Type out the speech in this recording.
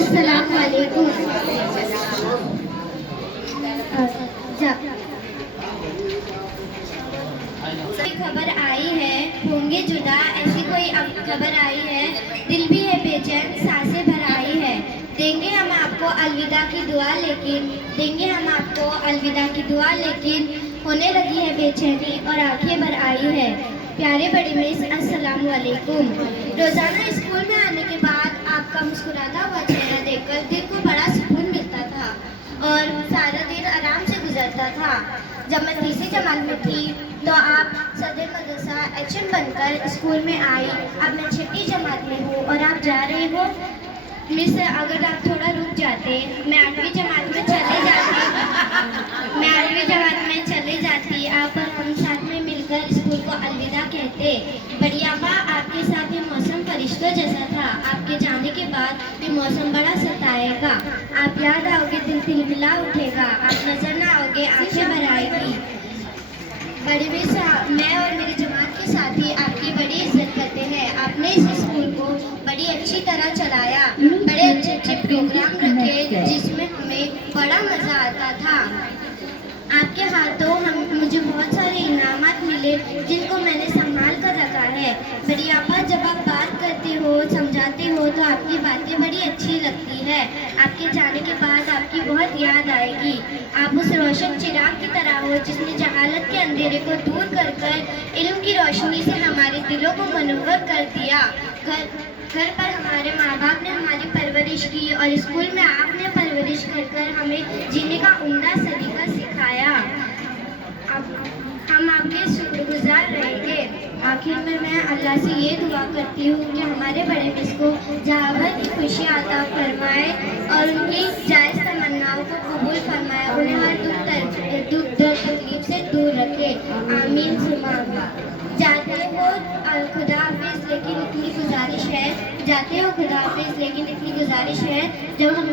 अस्सलाम वालेकुम। कोई खबर आई है, होंगे जुदा, ऐसी कोई खबर आई है, दिल भी है बेचैन, सांसें भर आई है। देंगे हम आपको अलविदा की दुआ लेकिन, देंगे हम आपको अलविदा की दुआ लेकिन, होने लगी है बेचैनी और आंखें भर आई है। प्यारे बड़ी मिस, अस्सलाम वालेकुम। रोजाना स्कूल में आने के बाद आपका मुस्कुराता हुआ चेहरा देखकर दिल को बड़ा सुकून मिलता था और सारा दिन आराम से गुजरता था। जब मैं तीसरी जमात में थी तो आप सदर मदरसा HM बनकर स्कूल में आई। अब मैं छठी जमात में हूँ और आप जा रहे हो। मिस, अगर आप थोड़ा रुक जाते, मैं 8वीं जमात में चले जाती, आप और हम साथ में मिलकर स्कूल को अलविदा कहते। बड़ी अम्मा, आपके साथ ये मौसम फरिश्तों जैसा था। आपके जाने के बाद ये मौसम बड़ा सताएगा। आप याद आओगे, दिल तिलमिला उठेगा। आप नजर ना आओगे, आंखें भर आएगी। बड़ी मिस, मैं और मेरी जमात के साथी आपकी बड़ी इज्जत करते हैं। आपने इस स्कूल को बड़ी अच्छी तरह चलाया, बड़े अच्छे अच्छे प्रोग्राम रखे जिसमें हमें बड़ा मज़ा आता था। आपके हाथों मुझे बहुत सारे इनामात मिले जिनको मैंने संभाल कर रखा है। बड़ी आपा, जब आप बात करते हो, समझाते हो तो आपकी बातें बड़ी अच्छी लगती है। आपके जाने के बाद आपकी बहुत याद आएगी। आप उस रोशन चिराग की तरह हो जिसने जहालत के अंधेरे को दूर कर कर इल्म की रोशनी से हमारे दिलों को मनव्वर कर दिया। घर पर हमारे माँ बाप ने हमारी परवरिश की और स्कूल में आपने परवरिश कर हमें जीने का उम्दा सलीका सिखाया। अब हम आपके शुक्रगुजार रहेंगे। आखिर में मैं अल्लाह से ये दुआ करती हूँ कि हमारे बड़े मिस को जहाँ भर की खुशी अता फरमाए और उनकी जायज़ तमन्नाओं को कबूल फरमाए, उन्हें हर दुख दर्द तकलीफ से दूर रखे। आमीन सुमा आमीन। जाते हो खुदा हाफिज़, लेकिन इतनी गुजारिश है, जाते हो खुदा हाफिज़, लेकिन इतनी गुजारिश है, जब हम